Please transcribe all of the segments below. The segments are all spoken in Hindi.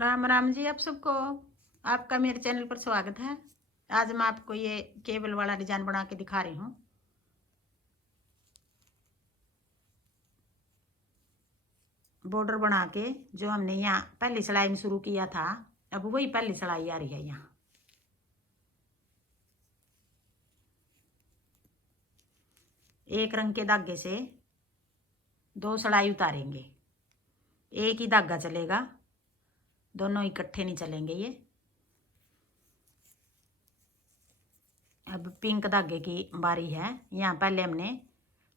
राम राम जी। आप सबको आपका मेरे चैनल पर स्वागत है। आज मैं आपको ये केबल वाला डिजाइन बना के दिखा रही हूँ। बॉर्डर बना के जो हमने यहाँ पहली सिलाई में शुरू किया था, अब वही पहली सिलाई आ रही है। यहाँ एक रंग के धागे से 2 सिलाई उतारेंगे। एक ही धागा चलेगा, दोनों इकट्ठे नहीं चलेंगे। ये अब पिंक धागे की बारी है। यहाँ पहले हमने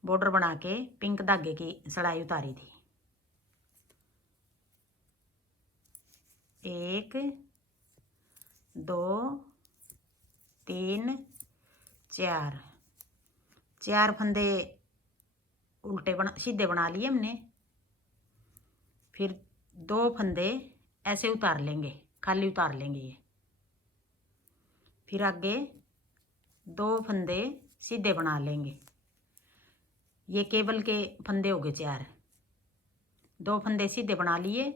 बॉर्डर बना के पिंक धागे की सिलाई उतारी थी। 1 2 3 4 फंदे उल्टे सीधे बना लिए हमने। फिर 2 फंदे ऐसे उतार लेंगे, खाली उतार लेंगे ये। फिर आगे 2 फंदे सीधे बना लेंगे। ये केबल के फंदे हो गए 4। 2 फंदे सीधे बना लिए।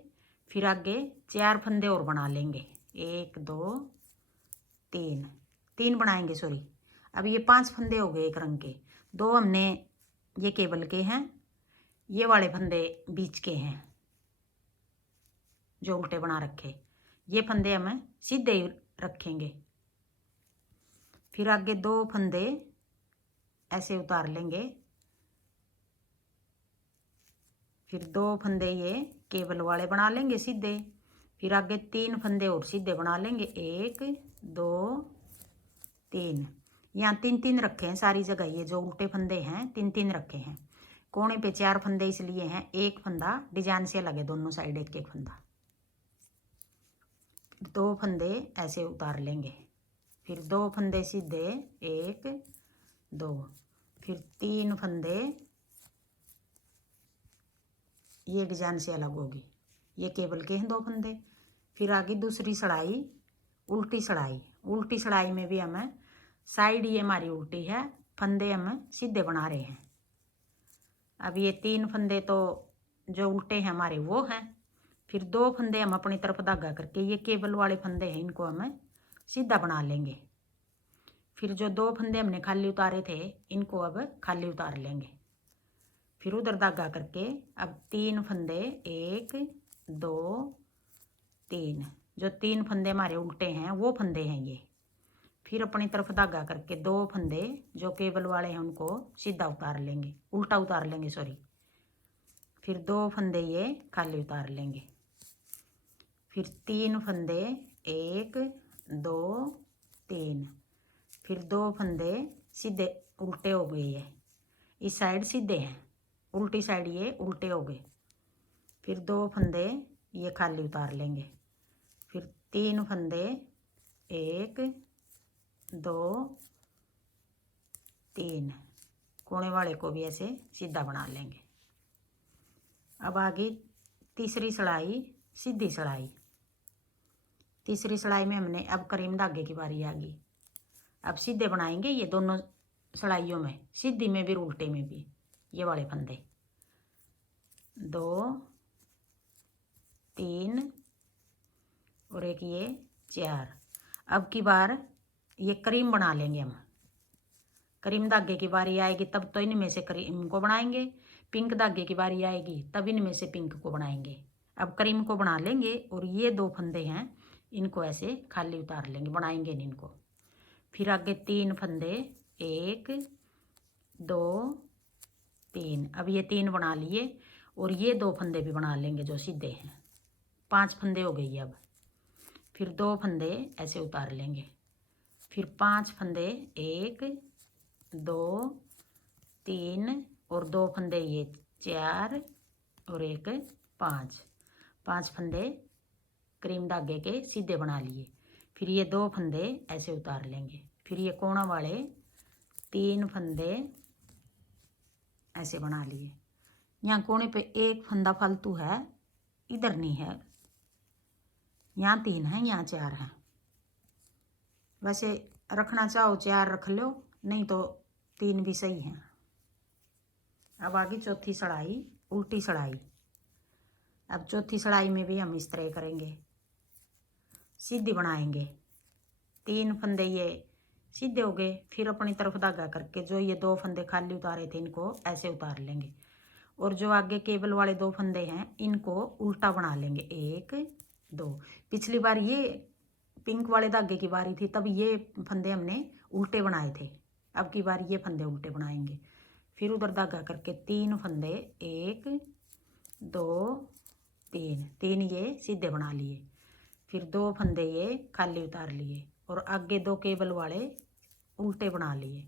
फिर आगे 4 फंदे और बना लेंगे। 1 2 3 बनाएंगे, सॉरी। अब ये 5 फंदे हो गए एक रंग के। 2 हमने ये केबल के हैं, ये वाले फंदे बीच के हैं जो उल्टे बना रखे। ये फंदे हम सीधे ही रखेंगे। फिर आगे 2 फंदे ऐसे उतार लेंगे। फिर 2 फंदे ये केबल वाले बना लेंगे सीधे। फिर आगे 3 फंदे और सीधे बना लेंगे। 1 2 3। यहाँ 3 रखे हैं सारी जगह। ये जो उल्टे फंदे हैं 3 रखे हैं। कोने पे 4 फंदे इसलिए हैं, एक फंदा डिजाइन से लगे, दोनों साइड एक एक फंदा। 2 फंदे ऐसे उतार लेंगे। फिर 2 फंदे सीधे, 1 2। फिर 3 फंदे, ये डिजाइन से अलग होगी। ये केबल के हैं 2 फंदे। फिर आगे दूसरी सिलाई, उल्टी सिलाई। उल्टी सिलाई में भी हमें साइड ये हमारी उल्टी है, फंदे हम सीधे बना रहे हैं। अब ये 3 फंदे तो जो उल्टे हैं हमारे वो हैं। फिर 2 फंदे हम अपनी तरफ धागा करके, ये केबल वाले फंदे हैं, इनको हमें सीधा बना लेंगे। फिर जो 2 फंदे हमने खाली उतारे थे, इनको अब खाली उतार लेंगे। फिर उधर धागा करके अब 3 फंदे, 1 2 3। जो 3 फंदे हमारे उल्टे हैं वो फंदे हैं ये। फिर अपनी तरफ धागा करके 2 फंदे जो केबल वाले हैं उनको सीधा उतार लेंगे, उल्टा उतार लेंगे, सॉरी। फिर 2 फंदे ये खाली उतार लेंगे। फिर 3 फंदे, 1 2 3। फिर 2 फंदे सीधे उल्टे हो गए। ये इस साइड सीधे हैं, उल्टी साइड ये उल्टे हो गए। फिर 2 फंदे ये खाली उतार लेंगे। फिर 3 फंदे, 1 2 3। कोने वाले को भी ऐसे सीधा बना लेंगे। अब आगे तीसरी सिलाई, सीधी सिलाई। तीसरी सिलाई में हमने अब करीम धागे की बारी आ गई। अब सीधे बनाएंगे ये दोनों सिलाइयों में, सीधी में भी उल्टे में भी। ये वाले फंदे 2 3 और एक ये 4। अब की बार ये करीम बना लेंगे हम। करीम धागे की बारी आएगी तब तो इनमें से करीम को बनाएंगे। पिंक धागे की बारी आएगी तब इनमें से पिंक को बनाएंगे। अब करीम को बना लेंगे और ये 2 फंदे हैं, इनको ऐसे खाली उतार लेंगे, बनाएंगे इनको। फिर आगे 3 फंदे, 1 2 3। अब ये 3 बना लिए और ये 2 फंदे भी बना लेंगे जो सीधे हैं। 5 फंदे हो गई अब। फिर 2 फंदे ऐसे उतार लेंगे। फिर 5 फंदे, 1 2 3 और 2 फंदे ये 4 और एक 5। 5 फंदे क्रीम धागे के सीधे बना लिए। फिर ये 2 फंदे ऐसे उतार लेंगे। फिर ये कोना वाले 3 फंदे ऐसे बना लिए। यहाँ कोने पे एक फंदा फालतू है, इधर नहीं है। यहाँ 3 है, यहाँ 4 है। वैसे रखना चाहो 4 रख लो, नहीं तो 3 भी सही है। अब आगे चौथी सिलाई, उल्टी सिलाई। अब चौथी सिलाई में भी हम इस तरह करेंगे। सीधी बनाएंगे। 3 फंदे ये सीधे हो गए। फिर अपनी तरफ धागा करके जो ये 2 फंदे खाली उतारे थे इनको ऐसे उतार लेंगे और जो आगे केबल वाले 2 फंदे हैं इनको उल्टा बना लेंगे। 1 2। पिछली बार ये पिंक वाले धागे की बारी थी तब ये फंदे हमने उल्टे बनाए थे, अब की बार ये फंदे उल्टे बनाएंगे। फिर उधर धागा करके 3 फंदे 1 2 3 ये सीधे बना लिए। फिर 2 फंदे ये खाली उतार लिए और आगे 2 केबल वाले उल्टे बना लिए।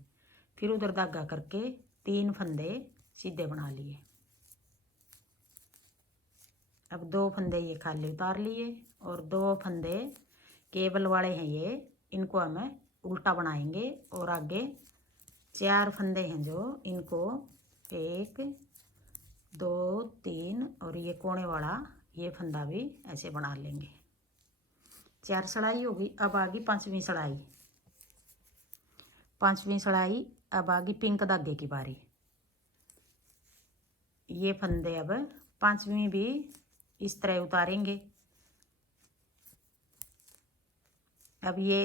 फिर उधर धागा करके 3 फंदे सीधे बना लिए। अब 2 फंदे ये खाली उतार लिए और 2 फंदे केबल वाले हैं ये, इनको हमें उल्टा बनाएंगे और आगे 4 फंदे हैं जो इनको 1 2 3 और ये कोने वाला ये फंदा भी ऐसे बना लेंगे। 4 सड़ाई होगी। अब आ गई 5वीं सड़ाई। 5वीं सड़ाई अब आ गई पिंक धागे की बारी। ये फंदे अब 5वीं भी इस तरह उतारेंगे। अब ये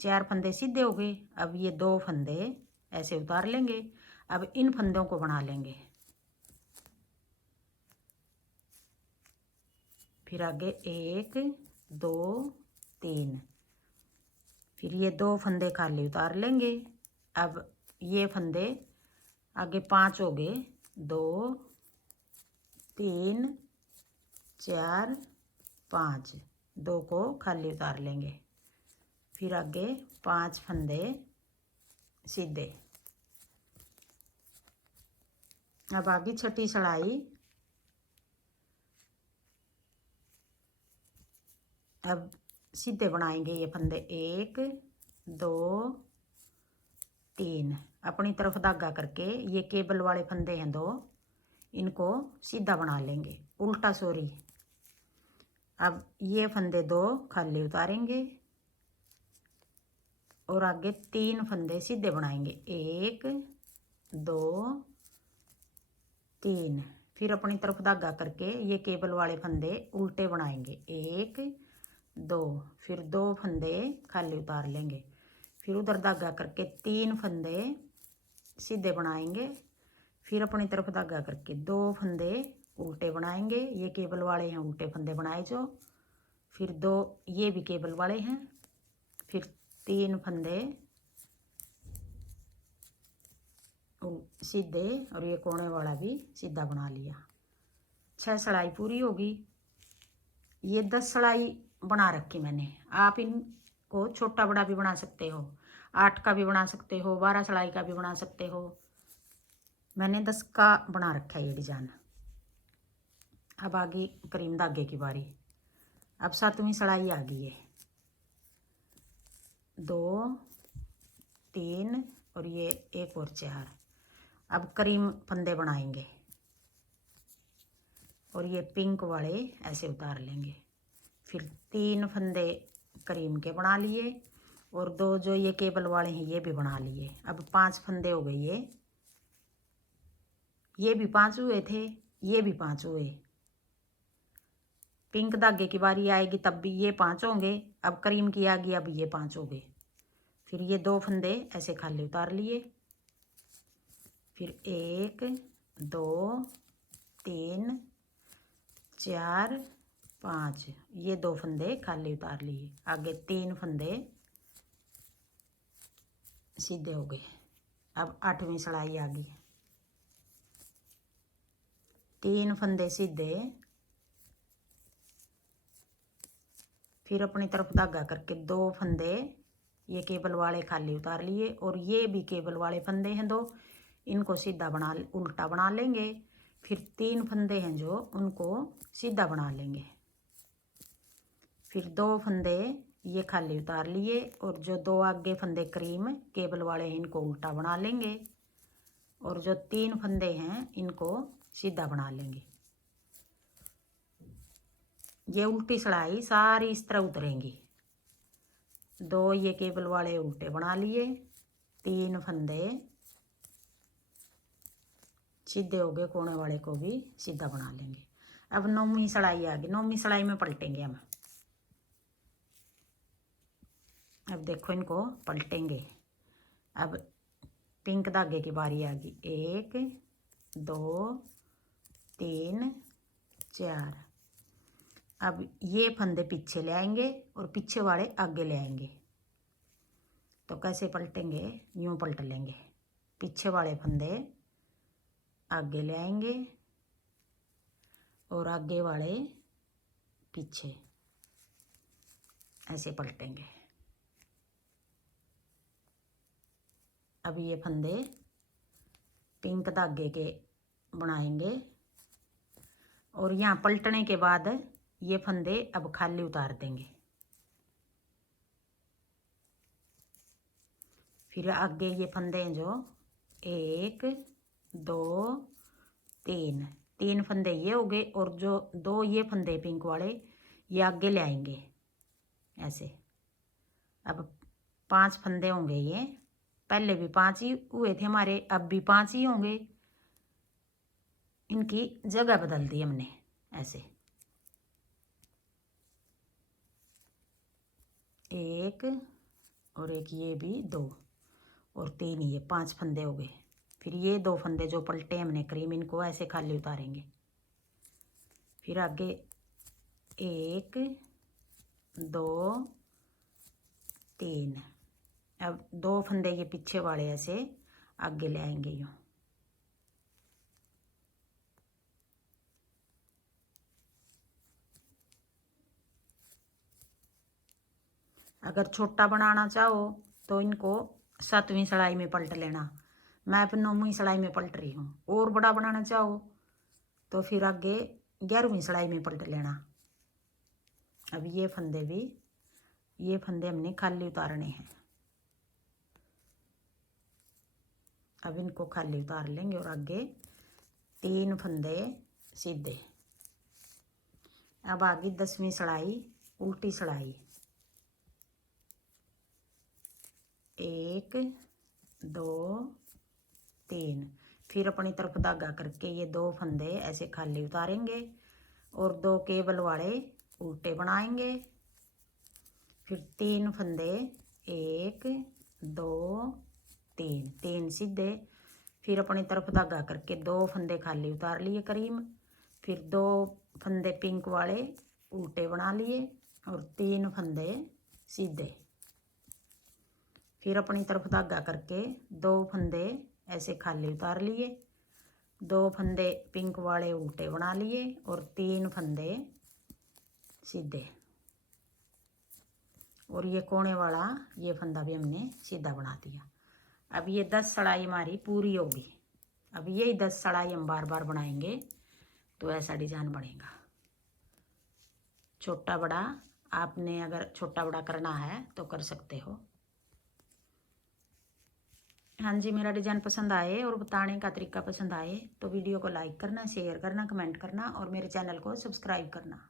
4 फंदे सीधे हो गए। अब ये 2 फंदे ऐसे उतार लेंगे। अब इन फंदों को बना लेंगे। फिर आगे 1 2 3। फिर ये 2 फंदे खाली उतार लेंगे। अब ये फंदे आगे 5 हो गए। 2 3 4 5। 2 को खाली उतार लेंगे। फिर आगे 5 फंदे सीधे। अब आगे 6ठी सड़ाई। अब सीधे बनाएंगे ये फंदे 1 2 3। अपनी तरफ धागा करके ये केबल वाले फंदे हैं 2, इनको सीधा बना लेंगे, उल्टा सॉरी। अब ये फंदे 2 खाली उतारेंगे और आगे 3 फंदे सीधे बनाएंगे 1 2 3। फिर अपनी तरफ धागा करके ये केबल वाले फंदे उल्टे बनाएंगे 1 2। फिर 2 फंदे खाली उतार लेंगे। फिर उधर धागा करके 3 फंदे सीधे बनाएंगे। फिर अपनी तरफ धागा करके 2 फंदे उल्टे बनाएंगे। ये केबल वाले हैं उल्टे फंदे बनाए जो। फिर 2 ये भी केबल वाले हैं। फिर 3 फंदे सीधे और ये कोने वाला भी सीधा बना लिया। 6 सड़ाई पूरी होगी। ये 10 सड़ाई बना रखी मैंने। आप इनको छोटा बड़ा भी बना सकते हो, 8 का भी बना सकते हो, 12 सड़ाई का भी बना सकते हो। मैंने 10 का बना रखा है ये डिजाइन। अब आ गई क्रीम धागे की बारी। अब 7वीं सड़ाई आ गई है। 2 3 और ये 1 और 4। अब क्रीम फंदे बनाएंगे और ये पिंक वाले ऐसे उतार लेंगे। फिर 3 फंदे क्रीम के बना लिए और 2 जो ये केबल वाले हैं ये भी बना लिए। अब 5 फंदे हो गए। ये भी 5 हुए थे, ये भी 5 हुए। पिंक धागे की बारी आएगी तब भी ये 5 होंगे। अब क्रीम की आ गई, अब ये 5 हो गए। फिर ये 2 फंदे ऐसे खाली उतार लिए। फिर 1 2 3 4 5 ये 2 फंदे खाली उतार लिए। आगे 3 फंदे सीधे हो गए। अब 8वीं सड़ाई आ गई। 3 फंदे सीधे। फिर अपनी तरफ धागा करके 2 फंदे ये केबल वाले खाली उतार लिए और ये भी केबल वाले फंदे हैं 2, इनको सीधा बना उल्टा बना लेंगे। फिर 3 फंदे हैं जो उनको सीधा बना लेंगे। फिर 2 फंदे ये खाली उतार लिए और जो 2 आगे फंदे क्रीम केबल वाले हैं इनको उल्टा बना लेंगे और जो 3 फंदे हैं इनको सीधा बना लेंगे। ये उल्टी सड़ाई सारी इस तरह उतरेंगी। 2 ये केबल वाले उल्टे बना लिए, 3 फंदे सीधे हो गए, कोने वाले को भी सीधा बना लेंगे। अब 9वीं सड़ाई आ गई। 9वीं सड़ाई में पलटेंगे हम। अब देखो इनको पलटेंगे। अब पिंक धागे की बारी आ गई, 1 2 3 4। अब ये फंदे पीछे ले आएंगे और पीछे वाले आगे ले आएंगे। तो कैसे पलटेंगे, यूँ पलट लेंगे, पीछे वाले फंदे आगे ले आएंगे और आगे वाले पीछे, ऐसे पलटेंगे। अब ये फंदे पिंक धागे के बनाएंगे और यहाँ पलटने के बाद ये फंदे अब खाली उतार देंगे। फिर आगे ये फंदे हैं जो 1 2 3, 3 फंदे ये हो गए और जो 2 ये फंदे पिंक वाले ये आगे ले आएंगे ऐसे। अब 5 फंदे होंगे, ये पहले भी 5 ही हुए थे हमारे, अब भी 5 ही होंगे। इनकी जगह बदल दी हमने ऐसे, 1 और एक ये भी 2 और 3, ये 5 फंदे हो गए। फिर ये 2 फंदे जो पलटे हमने क्रीम, इनको ऐसे खाली उतारेंगे। फिर आगे 1 2 3। अब 2 फंदे ये पीछे वाले ऐसे आगे ले आएंगे यूँ। अगर छोटा बनाना चाहो तो इनको 7वीं सिलाई में पलट लेना। मैं अब 9वीं सिलाई में पलट रही हूँ। और बड़ा बनाना चाहो तो फिर आगे 11वीं सिलाई में पलट लेना। अब ये फंदे भी, ये फंदे हमने खाली उतारने हैं। अब इनको खाली उतार लेंगे और आगे 3 फंदे सीधे। अब आगे 10वीं सिलाई उल्टी सिलाई, 1 2 3। फिर अपनी तरफ धागा करके ये 2 फंदे ऐसे खाली उतारेंगे और 2 केबल वाले उल्टे बनाएंगे। फिर 3 फंदे, 1 2 3, 3 सीधे। फिर अपनी तरफ धागा करके 2 फंदे खाली उतार लिए करीम। फिर 2 फंदे पिंक वाले उल्टे बना लिए और 3 फंदे सीधे। फिर अपनी तरफ धागा करके 2 फंदे ऐसे खाली उतार लिए, 2 फंदे पिंक वाले उल्टे बना लिए और 3 फंदे सीधे। और ये कोने वाला ये फंदा भी हमने सीधा बना दिया। अब ये 10 सिलाई हमारी पूरी होगी। अब यही 10 सिलाई हम बार बार बनाएंगे तो ऐसा डिजाइन बनेगा। छोटा बड़ा आपने अगर छोटा बड़ा करना है तो कर सकते हो। हाँ जी, मेरा डिज़ाइन पसंद आए और बताने का तरीका पसंद आए तो वीडियो को लाइक करना, शेयर करना, कमेंट करना और मेरे चैनल को सब्सक्राइब करना।